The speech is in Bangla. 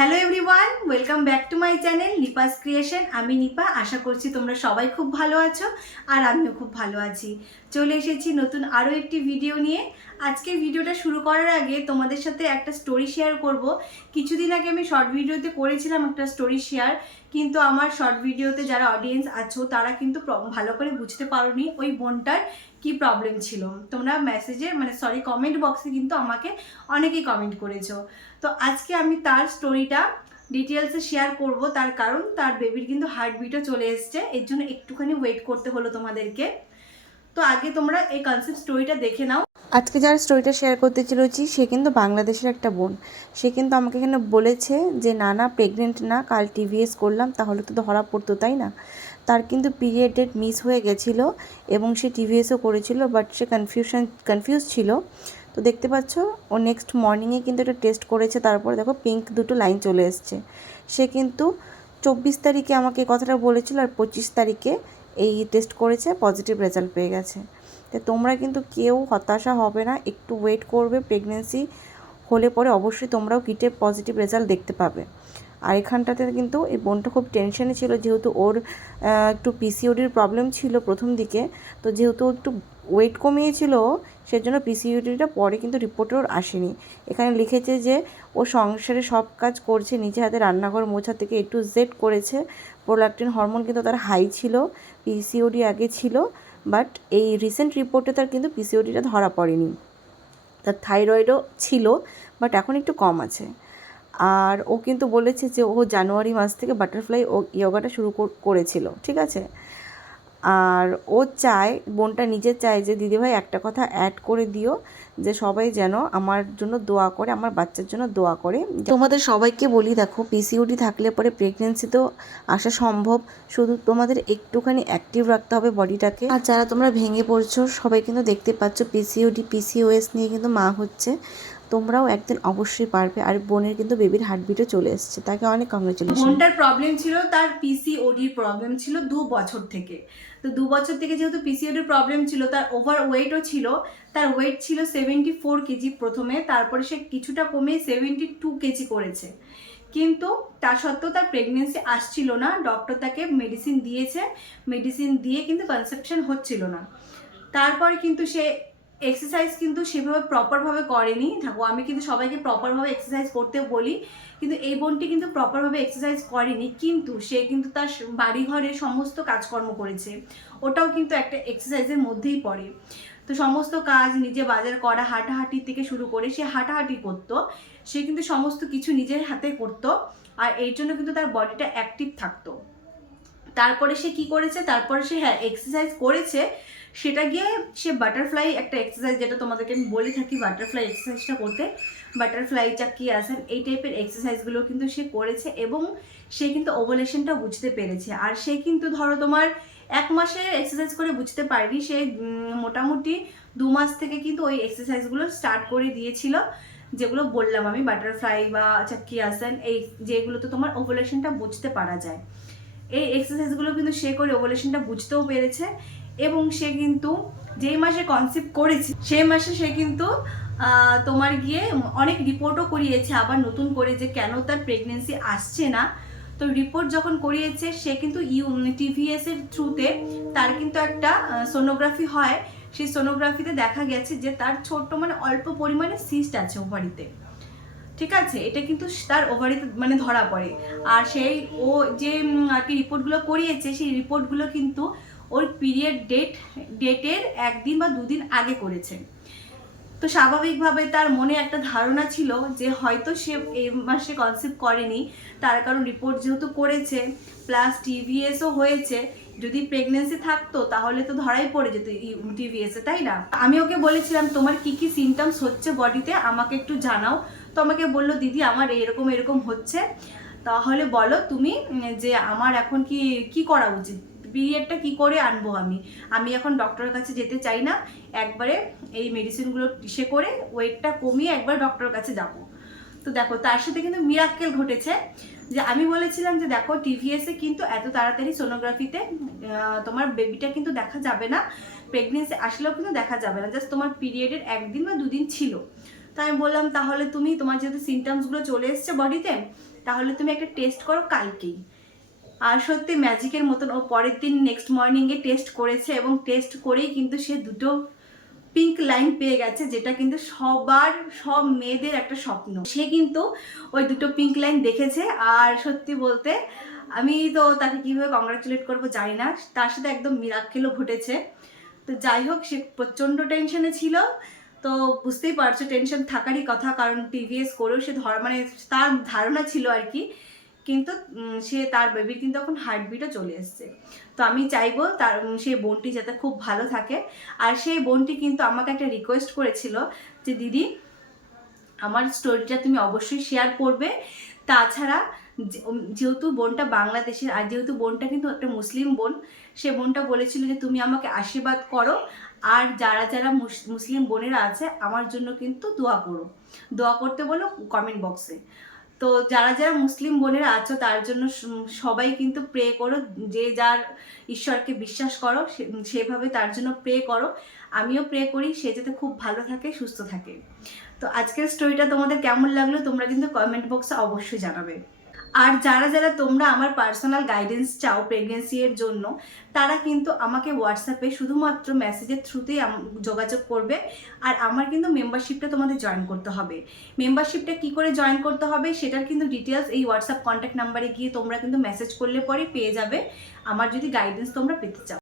Hello everyone welcome back to my channel Nipa's creation আমি নিপা, আশা করছি তোমরা সবাই খুব ভালো আছো আর আমিও খুব ভালো আছি। চলে এসেছি নতুন আরও একটি ভিডিও নিয়ে। আজকের ভিডিওটা শুরু করার আগে তোমাদের সাথে একটা স্টোরি শেয়ার করব। কিছুদিন আগে আমি শর্ট ভিডিওতে করেছিলাম একটা স্টোরি শেয়ার কিন্তু আমার শর্ট ভিডিওতে যারা অডিয়েন্স আছো, তারা কিন্তু ভালো করে বুঝতে পারোনি ওই বোনটার কি প্রবলেম ছিল? তোমরা মেসেজে মানে সরি কমেন্ট বক্সে কিন্তু আমাকে অনেকেই কমেন্ট করেছ। তো আজকে আমি তার স্টোরিটা ডিটেলসে শেয়ার করব, তার কারণ তার বেবির কিন্তু হার্টবিটও চলে এসছে। এর জন্য একটুখানি ওয়েট করতে হলো তোমাদেরকে। তো আগে তোমরা এই কনসেপ্ট স্টোরিটা দেখে নাও। আজকে যার স্টোরিটা শেয়ার করতে চলেছি, সে কিন্তু বাংলাদেশের একটা বোন। সে কিন্তু আমাকে এখানে বলেছে যে, না না প্রেগনেন্ট না, কাল টিভিএস করলাম, তাহলে তো ধরা পড়তো, তাই না? তার কিন্তু পিরিয়ড ডেট মিস হয়ে গেছিল এবং সে টিভিএসও করেছিল বাট সে কনফিউশন কনফিউজ ছিল। তো দেখতে পাচ্ছ, ও নেক্সট মর্নিংয়ে কিন্তু একটা টেস্ট করেছে, তারপর দেখো পিঙ্ক দুটো লাইন চলে এসছে। সে কিন্তু চব্বিশ তারিখে আমাকে কথাটা বলেছিল আর পঁচিশ তারিখে এই টেস্ট করেছে পজিটিভ রেজাল্ট পেয়ে গেছে। তো তোমরা কিন্তু কেউ হতাশা হবে না, একটু ওয়েট করবে প্রেগনেন্সি হলে পরে অবশ্যই তোমরাও কিটে পজিটিভ রেজাল্ট দেখতে পাবে। আর এখানটাতে কিন্তু এই বোনটা খুব টেনশনে ছিল, যেহেতু ওর একটু পিসিওডির প্রবলেম ছিল প্রথম দিকে। তো যেহেতু একটু ওয়েট কমিয়েছিল, সেজন্য পিসিওডিটা পরে কিন্তু রিপোর্টে ওর আসেনি। এখানে লিখেছে যে, ও সংসারে সব কাজ করছে, নিজে হাতে রান্নাঘর মোছা থেকে এ টু জেড করেছে। প্রোলাকটিন হরমোন কিন্তু তার হাই ছিল পিসিওডি আগে ছিল বাট এই রিসেন্ট রিপোর্টে তার কিন্তু পিসিওডিটা ধরা পড়েনি। তার থাইরয়েডও ছিল বাট এখন একটু কম আছে। আর ও কিন্তু বলেছে যে ও জানুয়ারি মাস থেকে বাটারফ্লাই ও ইয়োগাটা শুরু করেছিল, ঠিক আছে? আর ও চায়, বোনটা নিজে চায় যে, দিদিভাই, একটা কথা অ্যাড করে দিও, যে সবাই যেন আমার জন্য দোয়া করে, আমার বাচ্চার জন্য দোয়া করে। তোমাদের সবাইকে বলি, দেখো পিসিওডি থাকলে পরে প্রেগনেন্সি তো আসা সম্ভব, শুধু তোমাদের একটুখানি অ্যাক্টিভ রাখতে হবে বডিটাকে। আর যারা তোমরা ভেঙে পড়ছো, সবাই কিন্তু দেখতে পাচ্ছ পিসিওডি পিসিওএস নিয়ে কিন্তু মা হচ্ছে। তোমরাও একদিন অবশ্যই পারবে। আর বোনের কিন্তু বেবির হার্টবিটও চলে এসছে। তাকে অনেক কংগ্রেচুলেশন বোনটার প্রবলেম ছিল তার পিসিওডির প্রবলেম ছিল দু বছর থেকে। তো দু বছর থেকে যেহেতু পিসিওডির প্রবলেম ছিল, তার ওভার ওয়েটও ছিল। তার ওয়েট ছিল সেভেন্টি ফোর কেজি প্রথমে। তারপরে সে কিছুটা কমে সেভেন্টি টু কেজি করেছে। কিন্তু তা সত্ত্বেও তার প্রেগনেন্সি আসছিল না। ডক্টর তাকে মেডিসিন দিয়েছে। মেডিসিন দিয়ে কিন্তু কনসেপশন হচ্ছিল না। তারপরে কিন্তু সে এক্সারসাইজ কিন্তু সেভাবে প্রপারভাবে করেনি। থাকো আমি কিন্তু সবাইকে প্রপারভাবে এক্সারসাইজ করতে বলি, কিন্তু এই বোনটি কিন্তু প্রপারভাবে এক্সারসাইজ করেনি, কিন্তু সে কিন্তু তার বাড়ি ঘরে সমস্ত কাজকর্ম করেছে। ওটাও কিন্তু একটা এক্সারসাইজের মধ্যেই পড়ে। তো সমস্ত কাজ নিজে বাজার করা, হাঁটাহাঁটি থেকে শুরু করে সে হাঁটাহাঁটি করতো। সে কিন্তু সমস্ত কিছু নিজের হাতে করতো, আর এই জন্য কিন্তু তার বডিটা অ্যাক্টিভ থাকতো। তারপরে সে কি করেছে? তারপরে সে হ্যাঁ এক্সারসাইজ করেছে। সেটা গিয়ে সে বাটারফ্লাই একটা এক্সারসাইজ যেটা তোমাদেরকে আমি বলে থাকি বাটারফ্লাই এক্সারসাইজটা করতে। বাটারফ্লাই চাকি আসেন এই টাইপের এক্সারসাইজগুলো কিন্তু সে করেছে এবং সে কিন্তু ওভোলেশনটা বুঝতে পেরেছে। আর সে কিন্তু ধরো তোমার এক মাসে এক্সারসাইজ করে বুঝতে পারেনি। সে মোটামুটি দু মাস থেকে কিন্তু ওই এক্সারসাইজগুলো স্টার্ট করে দিয়েছিল, যেগুলো বললাম আমি বাটারফ্লাই বা চাকি আসেন এই যেগুলোতে তোমার ওভোলেশনটা বুঝতে পারা যায়। এই এক্সারসাইজগুলো কিন্তু সে করে ওভালেশনটা বুঝতেও পেরেছে এবং সে কিন্তু যেই মাসে কনসেপ্ট করেছে, সেই মাসে সে কিন্তু তোমার গিয়ে অনেক রিপোর্টও করিয়েছে, আবার নতুন করে যে কেন তার প্রেগনেন্সি আসছে না। তো রিপোর্ট যখন করিয়েছে, সে কিন্তু ইউ টিভিএস এর থ্রুতে তার কিন্তু একটা সোনোগ্রাফি হয়। সেই সোনোগ্রাফিতে দেখা গেছে যে তার ছোট্ট মানে অল্প পরিমাণে সিস্ট আছে ওভারিতে ঠিক আছে, এটা কিন্তু তার ওভারিতে মানে ধরা পড়ে। আর সেই ও যে আর কি রিপোর্টগুলো করিয়েছে, সেই রিপোর্টগুলো কিন্তু ওর পিরিয়ড ডেট ডেটের একদিন বা দুদিন আগে করেছে। তো স্বাভাবিকভাবে তার মনে একটা ধারণা ছিল যে হয়তো সে এই মাসে কনসেপ্ট করেনি, তার কারণ রিপোর্ট যেহেতু করেছে প্লাস টিভিএসও হয়েছে, যদি প্রেগনেন্সি থাকতো তাহলে তো ধরাই পড়ে যেত টিভিএস তাই না? আমি ওকে বলেছিলাম, তোমার কি কি সিমটমস হচ্ছে বডিতে আমাকে একটু জানাও। তো আমাকে বলল, দিদি, আমার এরকম এরকম হচ্ছে। তাহলে বলো তুমি যে আমার এখন কি কি করা উচিত? পিরিয়ডটা কি করে আনব আমি? আমি এখন ডক্টরের কাছে যেতে চাই না। একবারে এই মেডিসিনগুলো সে করে ওয়েটটা কমিয়ে একবার ডক্টরের কাছে যাব। তো দেখো, তার সাথে কিন্তু মিরাক্কেল ঘটেছে। যে আমি বলেছিলাম যে, দেখো টিভিএসে কিন্তু এত তাড়াতাড়ি সোনোগ্রাফিতে তোমার বেবিটা কিন্তু দেখা যাবে না। প্রেগনেন্সি আসলেও কিন্তু দেখা যাবে না। জাস্ট তোমার পিরিয়ডের একদিন বা দুদিন ছিল। তাই আমি বললাম, তাহলে তুমি তোমার যেহেতু সিমটমসগুলো চলে এসছে বডিতে, তাহলে তুমি একটা টেস্ট করো কালকেই। আর সত্যি ম্যাজিকের মতন ও পরের দিন নেক্সট মর্নিংয়ে টেস্ট করেছে এবং টেস্ট করেই কিন্তু সে দুটো পিঙ্ক লাইন পেয়ে গেছে, যেটা কিন্তু সবার, সব মেয়েদের একটা স্বপ্ন। সে কিন্তু ওই দুটো পিঙ্ক লাইন দেখেছে আর সত্যি বলতে আমি তো তাকে কীভাবে কংগ্রাচুলেট করব জানি না, তার সাথে একদম মিরাক্কেলও ঘটেছে। তো যাই হোক, সে প্রচণ্ড টেনশনে ছিল। তো বুঝতেই পারছ টেনশন থাকারই কথা, কারণ টিভিএস করেও সে ধর মানে তার ধারণা ছিল আর কি, কিন্তু সে তার বেবির কিন্তু এখন হার্টবিটও চলে এসছে। তো আমি চাইব তার সেই বোনটি যাতে খুব ভালো থাকে। আর সেই বোনটি কিন্তু আমাকে একটা রিকোয়েস্ট করেছিল যে, দিদি, আমার স্টোরিটা তুমি অবশ্যই শেয়ার করবে। তাছাড়া যেহেতু বোনটা বাংলাদেশের, আর যেহেতু বোনটা কিন্তু একটা মুসলিম বোন, সে বোনটা বলেছিল যে, তুমি আমাকে আশীর্বাদ করো আর যারা যারা মুস- মুসলিম বোনেরা আছে, আমার জন্য কিন্তু দোয়া করো। দোয়া করতে বলো কমেন্ট বক্সে তো যারা যারা মুসলিম বোনেরা আছো, তার জন্য সবাই কিন্তু প্রে করো। যে যার ঈশ্বরকে বিশ্বাস করো সেভাবে তার জন্য প্রে করো। আমিও প্রে করি, সে যাতে খুব ভালো থাকে, সুস্থ থাকে। তো আজকের স্টোরিটা তোমাদের কেমন লাগল, তোমরা কিন্তু কমেন্ট বক্সে অবশ্যই জানাবে। আর যারা যারা তোমরা আমার পার্সোনাল গাইডেন্স চাও প্রেগনেন্সি এর জন্য, তারা কিন্তু আমাকে হোয়াটসঅ্যাপে শুধুমাত্র মেসেজের থ্রুতেই যোগাযোগ করবে আর আমার কিন্তু মেম্বারশিপটা তোমাদের জয়েন করতে হবে। মেম্বারশিপটা কি করে জয়েন করতে হবে সেটার কিন্তু ডিটেলস এই হোয়াটসঅ্যাপ কন্ট্যাক্ট নাম্বারে গিয়ে তোমরা কিন্তু মেসেজ করলে পরে পেয়ে যাবে। আমার যদি গাইডেন্স তোমরা পেতে চাও।